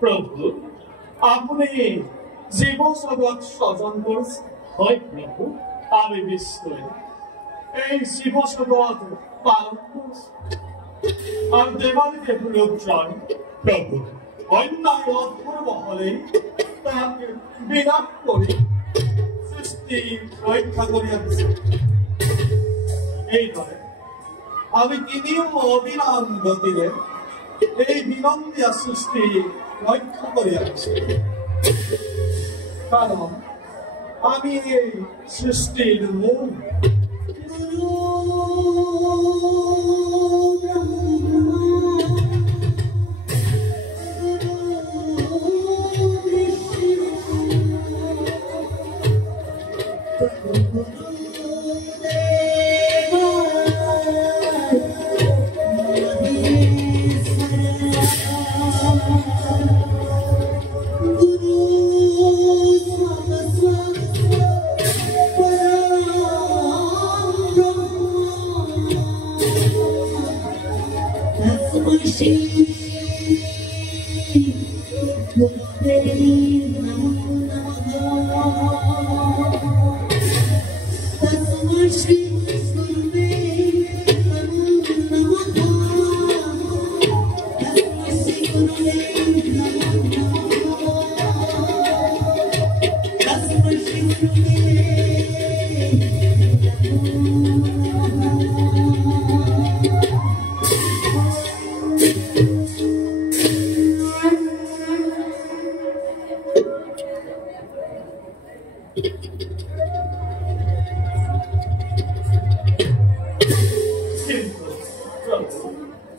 প্রভু আপনি জীব জগৎ সজন করছেন হয় প্রভু আমি বিস্ময় এই জীব জগৎ পালন করছি আর দেবাদিকে লোকজন প্রভু অন্যায় অধর্ম হলে তাহাকে বিনাশ করে সৃষ্টি রক্ষা করিয়া দিচ্ছেন এইভাবে আমি তিনিও অবিরাম গতিরে এই বিনন্দিয়া সৃষ্টি রক্ষা করিয়াছি কারণ আমি এই সৃষ্টির মূল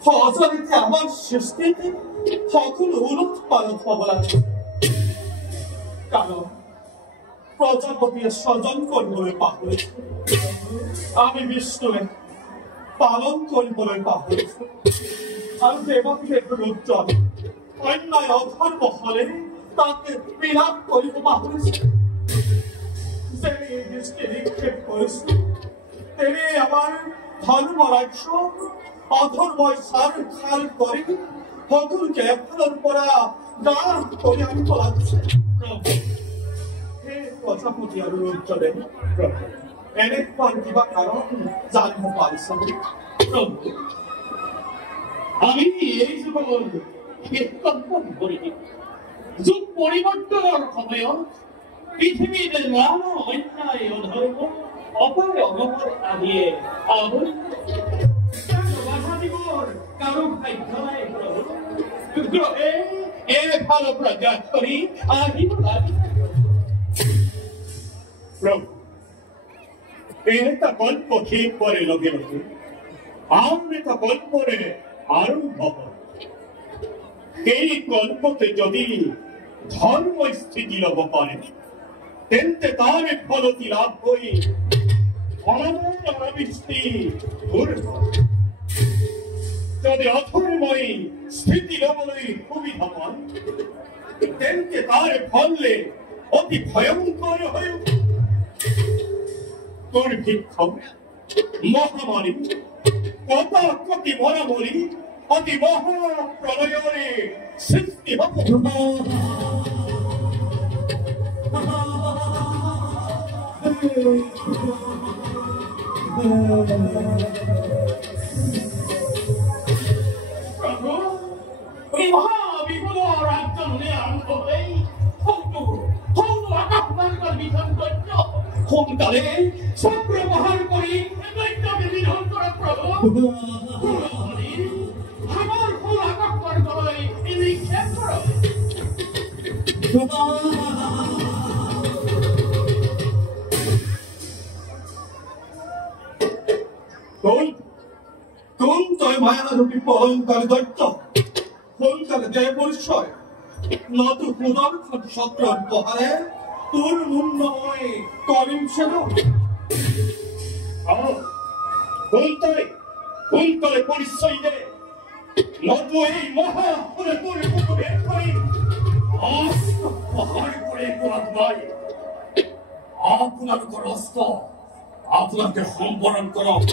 হজরতে আমার সৃষ্টিতে সকল উলট পালট হওয়া লাগে কারণ প্রজাপতির স্বজন কৰিবলৈ পাহৰিছো আমি বিষ্ণুৱে পালন কৰিবলৈ পাহৰিছো আৰু দেৱকীয়ে ৰুদ্ৰই অন্যায় অধৰ্ম হলে তাকে বিনাশ কৰিব পাহৰিছো যেনে দৃষ্টি নিক্ষেপ কৰিছো তেনে আমাৰ ধৰ্ম ৰাজ্য অধৰ্ময় সাৰ খাল কৰে হতুৰকে এফালেৰ পৰা গান কৰে আমি পলাচ্ছি হে প্ৰজাপতি আৰ ৰুদ্ৰদেব এনেকুৱা কিবা কাৰণ জানিব পাৰিছো আমি এই যুগৰ কেতন কৰি যুগ পৰিৱৰ্তনৰ সময়ত পৃথিৱীত নানা অন্যায় অধৰ্ম অপাৰ অনপাৰ আদিয়ে আৱৰি কারো ভাগ্য নাই গ্রহে এ ভালো প্রকাশ করি আহিব লাগে প্রভু এটা গল্প ঠিক করে লগে লগে আমৃত গল্পরে আরম্ভ হয় এই গল্পতে যদি ধর্ম স্থিতি লব পারে তেন্তে তার ফলতি লাভ হই অনাবৃষ্টি দূর হয় যদি অধর্ময়ী স্থিতি লবলৈ সুবিধা পায় তেন্তে তার ফলে অতি ভয়ঙ্কর হয়ে দুর্ভিক্ষ মহামারী কটাকটি মরামরি অতি মহাপ্রলয়রে সৃষ্টি হব মহাবিপদৰ ৰাজ্যলৈ আৰম্ভ হৈ সোনকালে চক্ৰ ব্যৱহাৰ কৰি বিধান কৰা প্ৰভু আমাৰ ফুল আকাশলৈ নিক্ষেপ কৰক কোন তই মায়ারূপী পলঙ্কার দৈত্য সোনকালে দেহ পরিচয় নত সুদর্শন শত্রুর প্রহারে তোর মুন্ডময় করিম সেবক কুন্তলে পরিচয় দে নত এই মহা করে তোর পুকুরে করি পাহাড় করে কোয়াই আপোনালোকৰ অস্ত্ৰ আপোনালোকে সম্বৰণ কৰক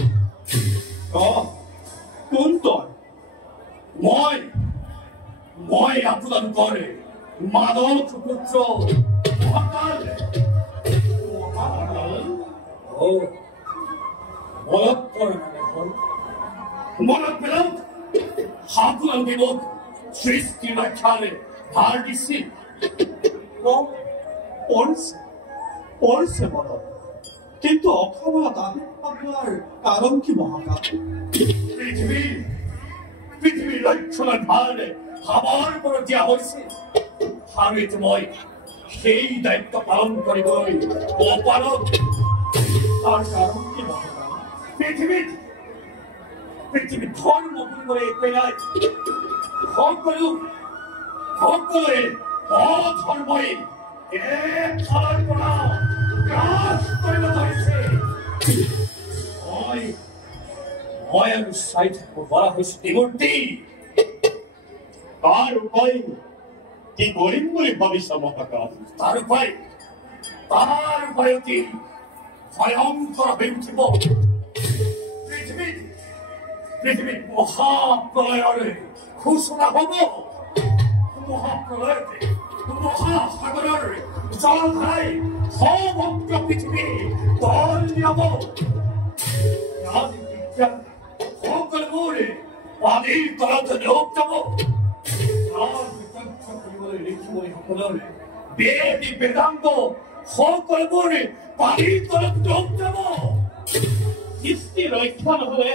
কোন তই মই আপোনালোকৰ মানৱ পুত্ৰ মনত পেলাওক আপোনালোকে মোক সৃষ্টি ৰক্ষাৰে ভাৰ দিছিল পড়ছে মনত কিন্তু অসমত দাবী পাবলাৰ কাৰণ কি মহাকাশ পৃথিৱীৰ লক্ষণৰ ভাৰে আমাৰ ওপৰত দিয়া হৈছে আৰু এইটো মই সেই দায়িত্ব পালন কৰিবলৈ অপাৰগ তাৰ কাৰণ কি মহাকাশ পৃথিৱীত ধৰ্ম বুলিবলৈ একোৱেই নাই সকলোৱে অধৰ্মই এফালৰ পৰা গ্ৰাস কৰিব ধৰিছে মই আৰু চাই থাকিব পৰা হৈছো দেৱতী তাৰ উপায় কি কৰিম বুলি ভাবিছ মহাকাশ তাৰ উপায় অতি ভয়ংকৰ হৈ উঠিব পৃথিৱীত মহাপ্ৰলয়ৰে ঘোষণা হব মহাপ্ৰলয়তে মহাসাগৰৰ জলধাৰাই সমগ্ৰ পৃথিৱী তল যাব সকলোবোৰ পানীৰ তলতে ডুব যাব মহাপুৰুষ বেদি বেদাঙ্গ সকলবোৰে পানিৰ তৰফ ডুব যাব সৃষ্টি ৰক্ষা নহলে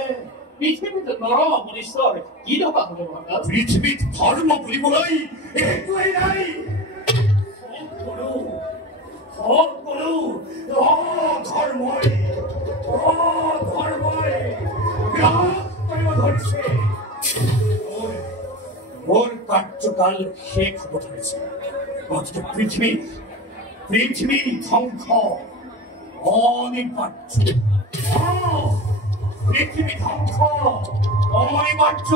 পৃথিৱীত নৰম মনুষ্যৰ কি দৰকাৰ হ'ব মহাৰাজ? পৃথিৱীত ধৰ্ম বুলিবলৈ একোৱেই নাই সকলো ধৰ্মই বিৰাট কৰিব ধৰিছে মোৰ কাৰ্যকাল শেষ হ'ব ধৰিছে গতিকে পৃথিৱী ধ্বংস অনিবাৰ্য পৃথিৱী ধ্বংস অনিবাৰ্য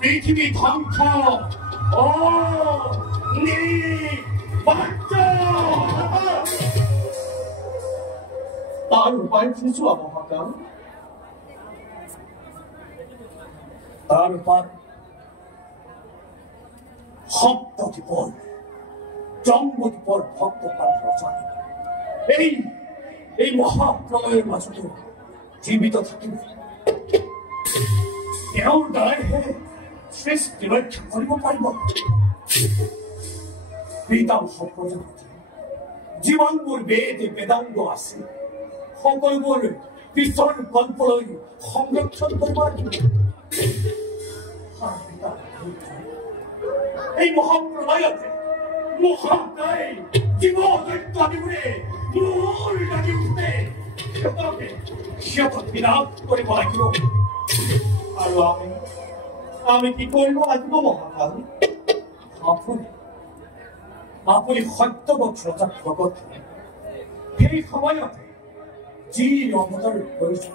পৃথিৱী ধ্বংস অনিবাৰ্য তাৰ উপায় কি চোৱা মহাকাল? তাৰ উপৰ সপ্তদ্বীপৰ জম্বদ্বীপৰ ভক্তকাল ৰচনা এই মহাপ্ৰলয়েৰ মাজতে জীবিত থাকিব তেওঁৰ দ্বাৰাইহে সৃষ্টি ৰক্ষা কৰিব পাৰিব পিতাম প্ৰজাপতি যিমানবোৰ বেদ বেদাংগ আছে সকলোবোৰ পিছৰ কল্পলৈ সংৰক্ষণ কৰিব লাগিব এই মহাপ্ৰলয়তে মহাকায় জীৱ-জন্তু আদিবোৰে মোৰ লাগি উঠে সিহঁতক বিনাশ কৰিব লাগিব আৰু আমি কি কৰিব লাগিব মহাকাল? আপুনি সত্যবত ৰজাক লগত সেই সময়তে যি অৱতাৰ কৰিছে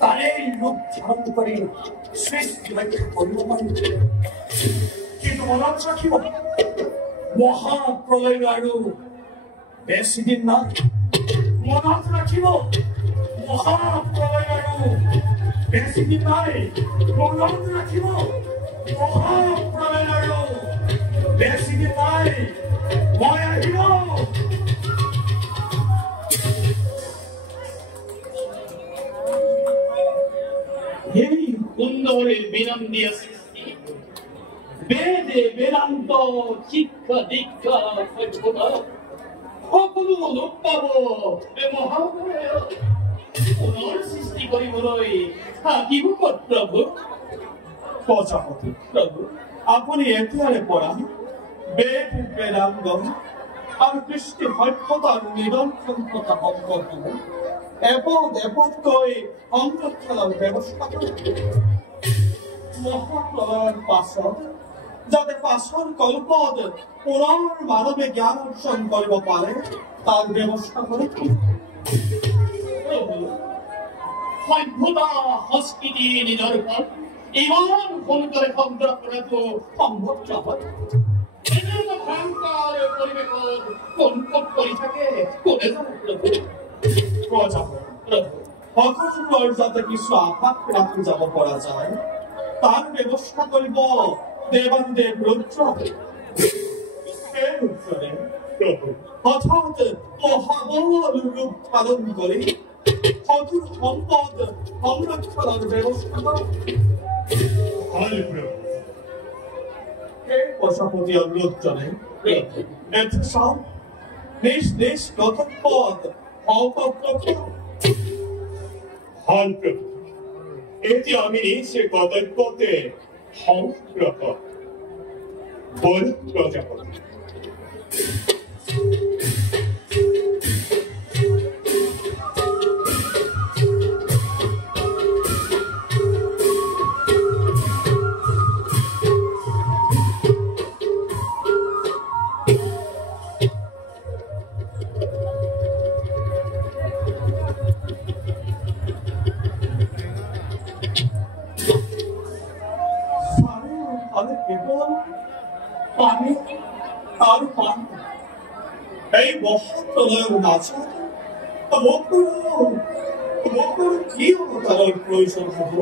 তাৰে ৰূপ ধাৰণ কৰি সৃষ্টি ৰক্ষা কৰিব পাৰিব কিন্তু মনত ৰাখিব মহাপ্ৰলয় আৰু বেছি দিন নাই মনত ৰাখিব মহাপ্ৰলয় আৰু বেছি দিন নাই মনত ৰাখিব মহাপ্ৰলয় আৰু বেছি দিন নাই মই আহিব এই সুন্দরের বিনন্দীয় সৃষ্টি বেদে বেদান্ত শিক্ষা দীক্ষা সভ্যতা সকলো লোক পাব পুনৰ সৃষ্টি কৰিবলৈ থাকিব ক'ত প্ৰভু? প্ৰজাপতি প্ৰভু আপুনি এতিয়াৰে পৰা বেদ বেদাংগ আৰু কৃষ্টি সভ্যতাৰ নিৰন্তন কথা সম্পৰ্কে এপদকৈ সংৰক্ষণৰ ব্যৱস্থা কৰিব মহাপ্ৰলয়ৰ পাছত যাতে পাছৰ কল্পত পুনৰ মানৱে জ্ঞান অৰ্জন কৰিব পাৰে তাৰ ব্যৱস্থা কৰি সভ্যতা সংস্কৃতি নিদৰ্শন ইমান সোনকালে সংগ্ৰহ কৰাটো সম্ভৱ নহয় ভয়ংকৰ পৰিৱেশত কোন ক'ত কৰি থাকে কোনে জানে প্ৰজাপতি সকলোৰ যাতে কিছু আভাস ৰাখি যাব পৰা যায় তাৰ ব্যৱস্থা কৰিব দেৱানদেৱ ৰুদ্ৰ হঠাৎ মহাবল ৰূপ ধাৰণ কৰি সকলো সম্পদ সংৰক্ষণৰ ব্যৱস্থা কৰে প্ৰজাপতি ৰুদ্ৰনে এটি চাওক নিজ কৰ্তব্যত এতিয়া আমি সে কৰ্তব্যতে সংগ্ৰহ বল প্ৰজাপতি পানী আৰু পানী এই মহাপ্ৰলয়ৰ মাজত মোৰ কি অৱতাৰৰ প্ৰয়োজন হ'ব?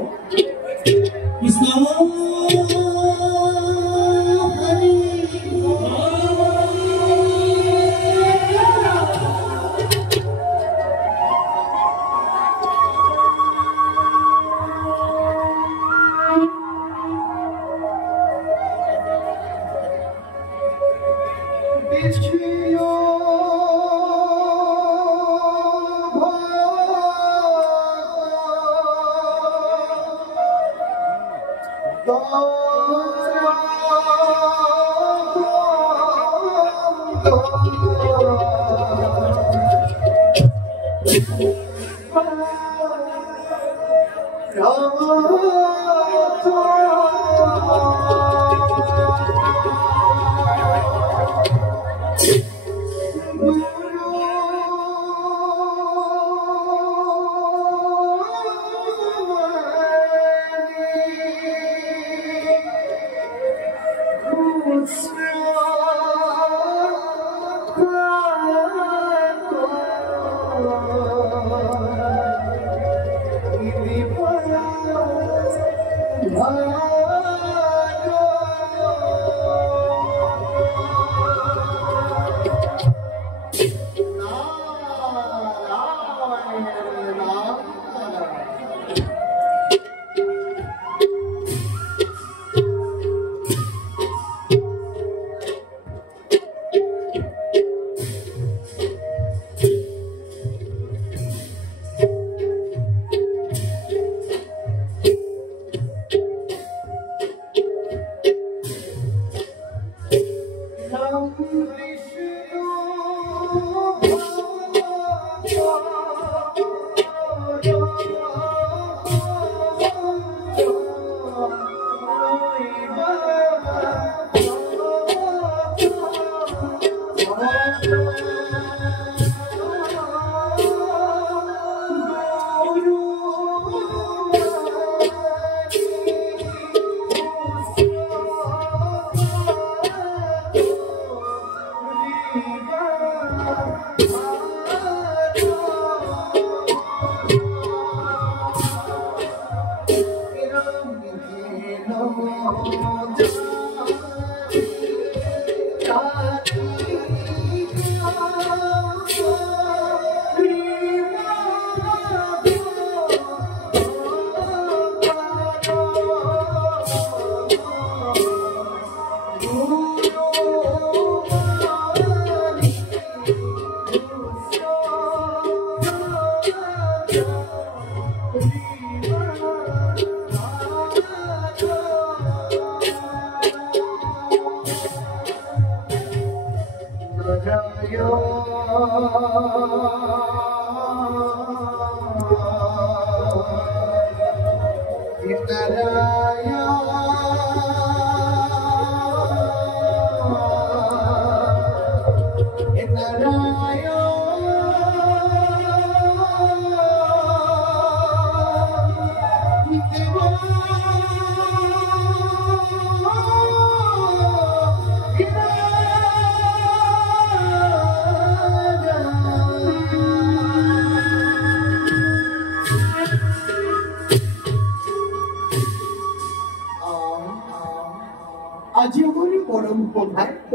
আজি আমাৰে পৰম সৌভাগ্য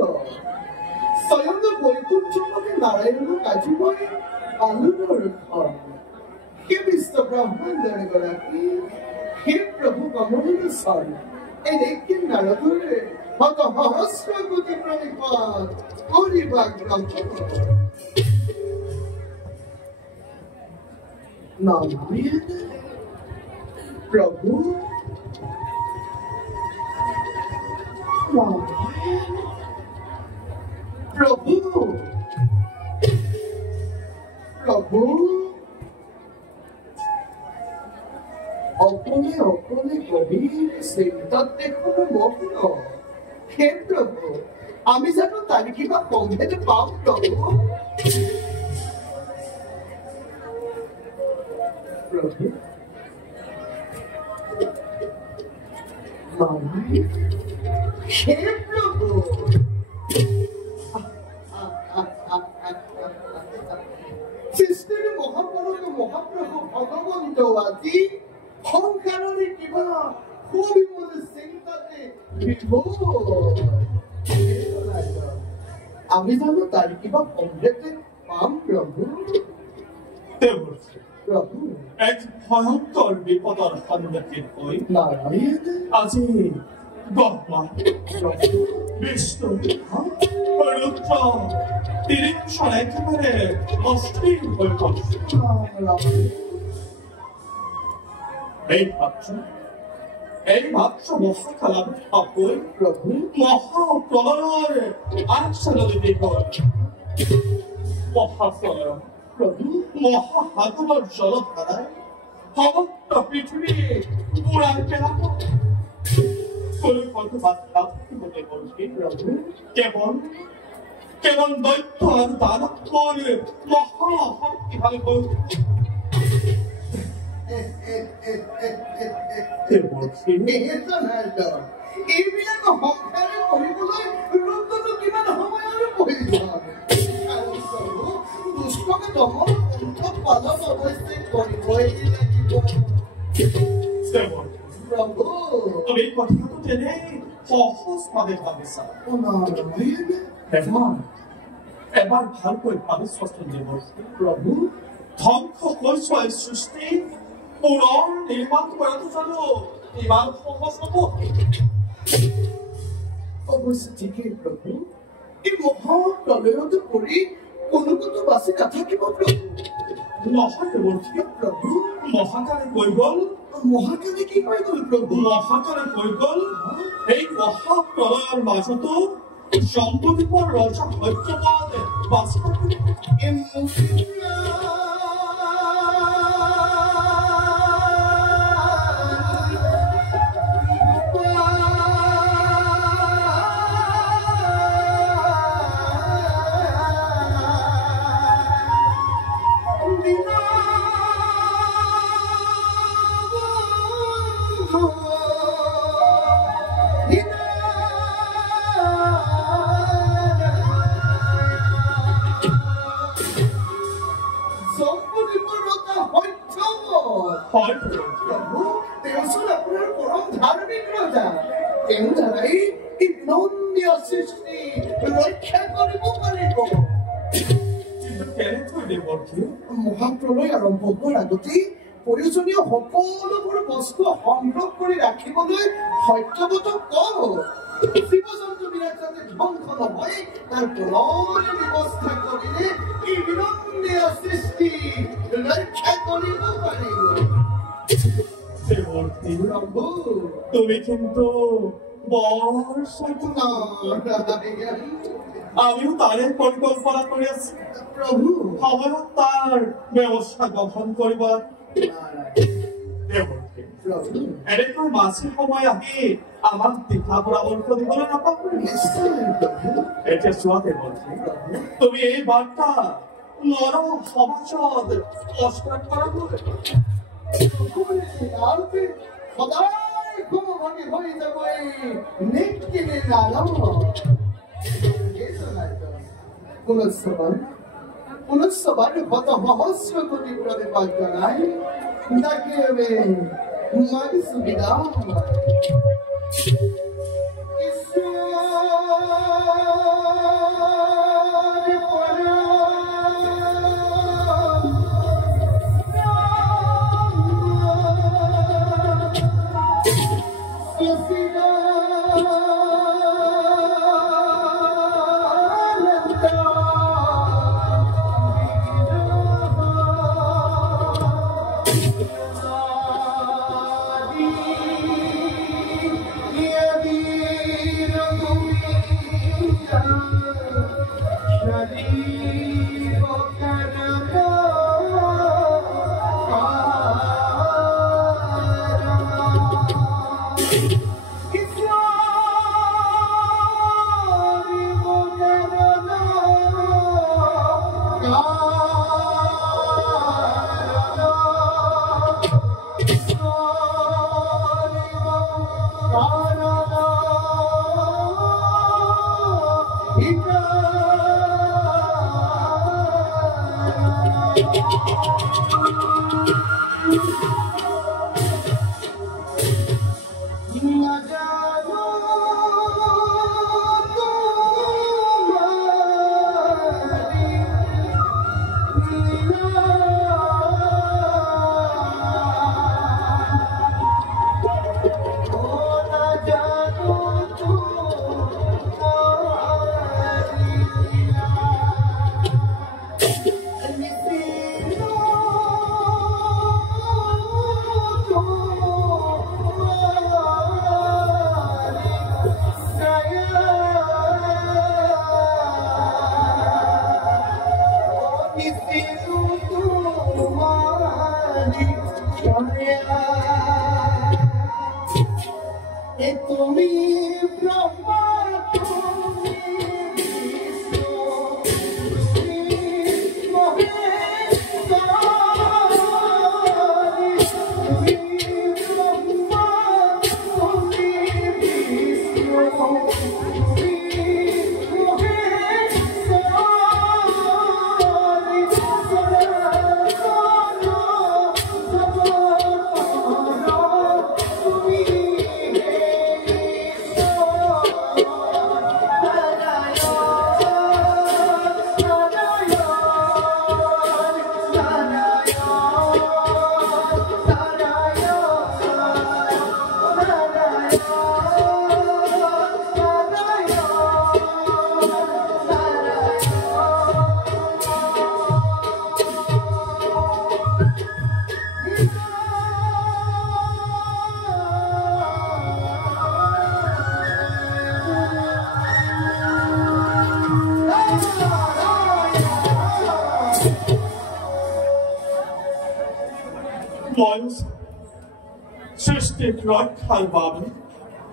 স্বয়ং বৈকুণ্ঠপতি নাৰায়ণ কাজীময় আলোৰ ঘৰ হে বিশ্ব ব্ৰহ্মাণ্ডৰ গৰাকী হে প্ৰভু কমলেশ্বৰ এনেকে নাৰদৰে শত সহস্ৰ কোটি প্ৰণিপাত কৰিবা গ্ৰন্থ নারায়ণ প্রভু প্রভু প্রভু অকলে অকলে গভীর চিন্তাত দেখো মগ্ন হে প্রভু আমি জানো তার কিবা সম্ভেদ পাম প্রভু প্রভু নারায়ণ হে প্রভু সৃষ্টিৰ মহাপুৰুষ মহাপ্ৰভু ভগৱন্ত আজি সংসাৰৰে কিবা সুবিমল চিন্তাতে বিভোৰ আমি জানো তাৰ কিবা সম্ভেদ পাম প্ৰভু প্ৰভু এক ভয়ঙ্কৰ বিপদৰ সন্মুখীন হৈ নাৰায়ণ আজি ব্ৰহ্মা বিষ্ণু ৰুদ্ৰ তিনিজন একেবাৰে অস্থিৰ হৈ পৰিছে। এই ভাবছো এই মাত্র মহাকাল আবির্ভাব প্রভু মহাপ্রলয়ের আশা নদীতে মহাপ্রলয় প্রভু মহাহাতুর জলধারায় সমস্ত পৃথিবী পুরায় পেলাম কোনো কত বাচ্চা বলে বলছি প্রভু কেমন কেমন দৈত্য আর দানবর মহাশক্তিশালী বলছি এইবিলাক সংসাৰে কৰিবলৈ ৰুদ্ৰটো কিমান সময়ৰ প্ৰয়োজন আৰু প্ৰভু দুষ্টকে দমন পালন অৱশ্যে কৰিবই লাগিব প্ৰভু তুমি কথাটো তেনেই সহজ ভাৱে ভাবিছা এবাৰ ভালকৈ ভাবিছোৱাচোন দেৱৰ্ষী প্ৰভু ধ্বংস কৰিছোৱা এই সৃষ্টি পুনৰ নিৰ্মাণ কৰাটো জানো ইমান সহজ হ'ব অৱশ্যে ঠিকেই প্ৰভু এই মহাপ্ৰলয়তো পৰি কোনোতো বাচি নাথাকিব প্ৰভু নহয় দেৱৰ্ষী প্ৰভু মহাকালে কৈ গ'ল মহাকালে কি হৈ গ'ল প্ৰভু মহাকালে কৈ গ'ল এই মহাপ্ৰলয়ৰ মাজতো সম্পদীপৰ ৰজা সত্যবাদ বাচি থাকিব প্ৰভু তেওঁচোন আপোনাৰ পৰম ধাৰ্মিক ৰজা তেওঁ দ্বাৰাই এই বিনন্দীয় সৃষ্টি ৰক্ষা কৰিব পাৰিব কেনেকৈ দেৱৰ্ষী মহাপ্ৰলয় আৰম্ভ হোৱাৰ আগতে প্ৰয়োজনীয় সকলোবোৰ বস্তু সংগ্ৰহ কৰি ৰাখিবলৈ সত্যৱতক কওঁ জীৱ জন্তু বিলাক যাতে ধ্বংস নহয় তাৰ পুনৰ ব্যৱস্থা কৰিলে এই বিনন্দীয় সৃষ্টি ৰক্ষা কৰিব পাৰিব দেৱৰ্ষী প্ৰভু তুমি কিন্তু বৰ সচেতন আমিও তাৰে পৰিকল্পনা কৰি আছো প্ৰভু সময়ত তাৰ ব্যৱস্থা গ্ৰহণ কৰিব দেৱৰ্ষী প্ৰভু এনেকৈ মাছি সময় আহি আমাক দিহা পৰামৰ্শ দিবলৈ নাপাব নিশ্চয় প্ৰভু এতিয়া চোৱা দেৱৰ্ষী তুমি এই বাৰ্তা নৰ সমাজত প্ৰস্তাৱ কৰাবলৈ সদায় সমভাগী হৈ যাব এই নিত্যিনে নাম পুনঃসবার শত সহস্র কোটি প্রতিপাদ জনাই তাকে মারি সুবিধা তুমি ব্রহ্মা তুমি বিষ্ণু তুমি মহেশ্বরী তুমি ব্রহ্মা তুমি বিষ্ণু তুমি মহেশ্বরী বয়স সৃষ্টির রক্ষার বাবে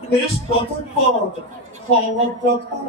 নিষ্পথপদ হওয়া প্রধান